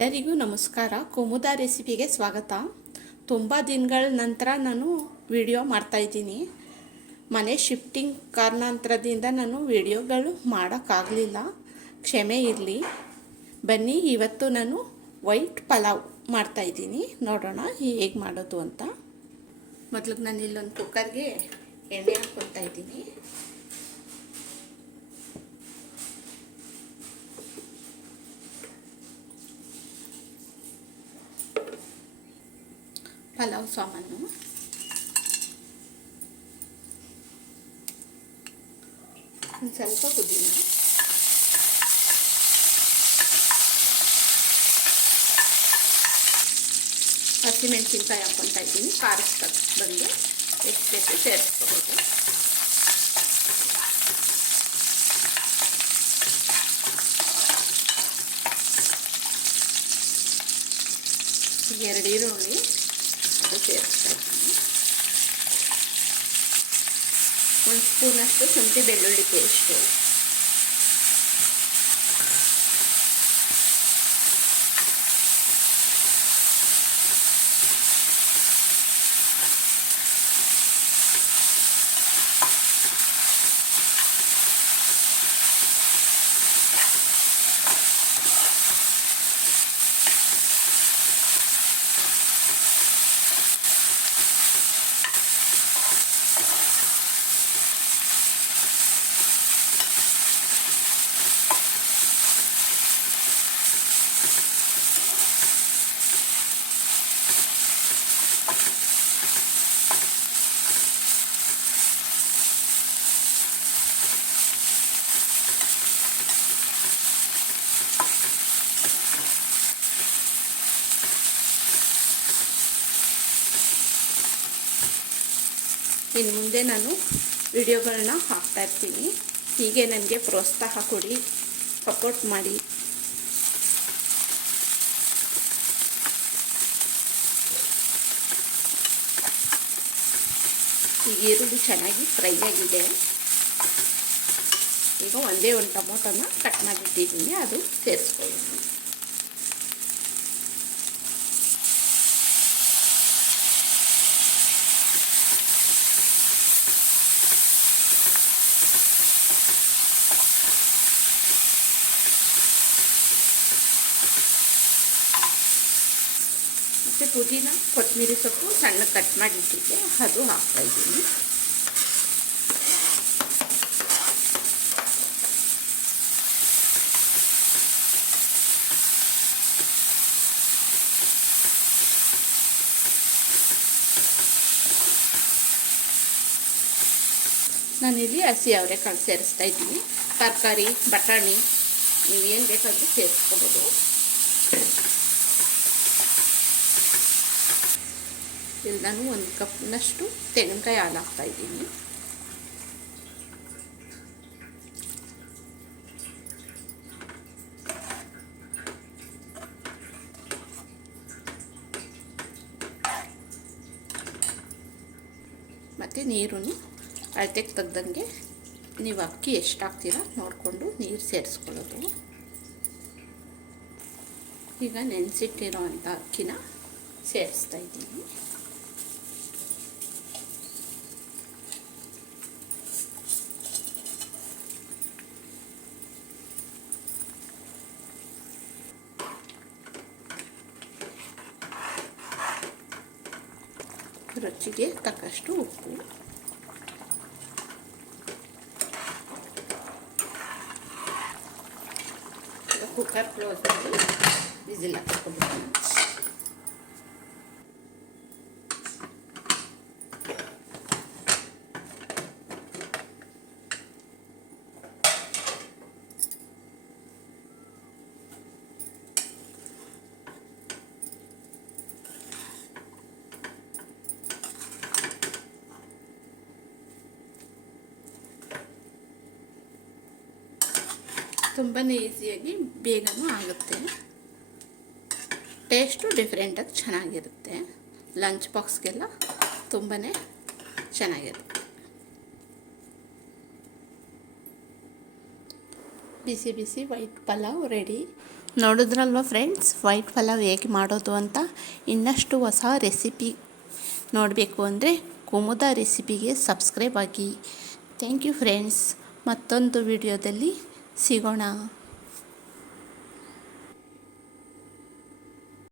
ಎಲ್ಲರಿಗೂ ನಮಸ್ಕಾರ. ಕುಮುದ ರೆಸಿಪಿಗೆ ಸ್ವಾಗತ. ತುಂಬ ದಿನಗಳ ನಂತರ ನಾನು ವಿಡಿಯೋ ಮಾಡ್ತಾಯಿದ್ದೀನಿ ಮನೆ ಶಿಫ್ಟಿಂಗ್ ಕಾರಣಾಂತರದಿಂದ ನಾನು ವಿಡಿಯೋಗಳು ಮಾಡೋಕ್ಕಾಗಲಿಲ್ಲ. ಕ್ಷಮೆ ಇರಲಿ. ಬನ್ನಿ, ಇವತ್ತು ನಾನು ವೈಟ್ ಪಲಾವ್ ಮಾಡ್ತಾಯಿದ್ದೀನಿ ನೋಡೋಣ ಹೇಗೆ ಮಾಡೋದು ಅಂತ. ಮೊದಲಿಗೆ ನಾನು ಇಲ್ಲೊಂದು ಕುಕ್ಕರ್ಗೆ ಎಣ್ಣೆ ಹಾಕ್ಕೊಳ್ತಾ ಇದ್ದೀನಿ. ಪಲಾವ್ ಸಾಮಾನು ಒಂದು ಸ್ವಲ್ಪ ಪುದೀನ. ಹಸಿಮೆಣಸಿನ್ಕಾಯಿ ಹಾಕ್ಕೊತಾ ಇದ್ದೀನಿ. ಖಾರಕ್ಕೆ ಬಂದು ಎಷ್ಟು ಬೇಕು ಸೇರಿಸ್ಕೋಬೋದು ಎರಡು ಈರುಳ್ಳಿ. ಅದು ಸೇರಿಸ್ತಾ ಇದ್ದೀನಿ ಒಂದು ಸ್ಪೂನಷ್ಟು ಶುಂಠಿ ಬೆಳ್ಳುಳ್ಳಿ ಪೇಸ್ಟು ಇನ್ನು ಮುಂದೆ ನಾನು ವಿಡಿಯೋಗಳನ್ನ ಹಾಕ್ತಾ ಇರ್ತೀನಿ. ಹೀಗೆ ನನಗೆ ಪ್ರೋತ್ಸಾಹ ಕೊಡಿ ಸಪೋರ್ಟ್ ಮಾಡಿ. ಈರುಳ್ಳಿ ಚೆನ್ನಾಗಿ ಫ್ರೈ ಆಗಿದೆ. ಈಗ ಒಂದೇ ಒಂದು ಟೊಮೊಟೊನ ಕಟ್ ಮಾಡಿಟ್ಟಿದ್ದೀನಿ ಅದು ಸೇರಿಸ್ಕೊಳ್ಳೋಣ. ಮತ್ತು ಪುದೀನ, ಕೊತ್ತಂಬರಿ ಸೊಪ್ಪು ಸಣ್ಣ ಕಟ್ ಮಾಡಿಟ್ಟಿದ್ದೆ. ಅದು ಹಾಕ್ತಾ ಹಾಕ್ತಾಯಿದ್ದೀನಿ ನಾನಿಲ್ಲಿ ಹಸಿ ಅವರೆಕಾಳು ಸೇರಿಸ್ತಾ ಇದ್ದೀನಿ. ತರಕಾರಿ, ಬಟಾಣಿ ನೀವು ಏನು ಬೇಕಾದರೂ ಸೇರಿಸ್ಕೋಬೋದು. ಇಲ್ಲಿ ನಾನು ಒಂದು ಕಪ್ನಷ್ಟು ತೆಂಗಿನಕಾಯಿ ಹಾಲು ಹಾಕ್ತಾ ಇದ್ದೀನಿ. ಮತ್ತು ನೀರನ್ನು ಅಳತೆಗೆ ತೆಗ್ದಂಗೆ ನೀವು ಅಕ್ಕಿ ಎಷ್ಟು ಹಾಕ್ತೀರಾ ನೋಡಿಕೊಂಡು ನೀರು ಸೇರಿಸ್ಕೊಳ್ಳೋದು. ಈಗ ನೆನೆಸಿಟ್ಟಿರೋ ಅಂಥ ಅಕ್ಕಿನ ಸೇರಿಸ್ತಾ ಇದ್ದೀನಿ. ರುಚಿಗೆ ತಕ್ಕಷ್ಟು ಉಪ್ಪು ಕುಕ್ಕರ್ ಕ್ಲೋಸ್ ಮಾಡಿ ವಿಸಿಲ್ ಹಾಕ್ಕೊಬೇಕು ತುಂಬಾ ಈಸಿಯಾಗಿ ಬೇಗನೂ ಆಗುತ್ತೆ. ಟೇಸ್ಟು ಡಿಫ್ರೆಂಟಾಗಿ ಚೆನ್ನಾಗಿರುತ್ತೆ. ಲಂಚ್ ಬಾಕ್ಸ್ಗೆಲ್ಲ ತುಂಬಾ ಚೆನ್ನಾಗಿರುತ್ತೆ. ಬಿಸಿ ಬಿಸಿ ವೈಟ್ ಪಲಾವ್ ರೆಡಿ ನೋಡಿದ್ರಲ್ವ ಫ್ರೆಂಡ್ಸ್ ವೈಟ್ ಪಲಾವ್ ಹೇಗೆ ಮಾಡೋದು ಅಂತ ಇನ್ನಷ್ಟು ಹೊಸ ರೆಸಿಪಿ ನೋಡಬೇಕು ಅಂದರೆ ಕುಮುದ ರೆಸಿಪಿಗೆ ಸಬ್ಸ್ಕ್ರೈಬ್ ಆಗಿ. ಥ್ಯಾಂಕ್ ಯು ಫ್ರೆಂಡ್ಸ್ ಮತ್ತೊಂದು ವಿಡಿಯೋದಲ್ಲಿ ಸಿಗೋಣ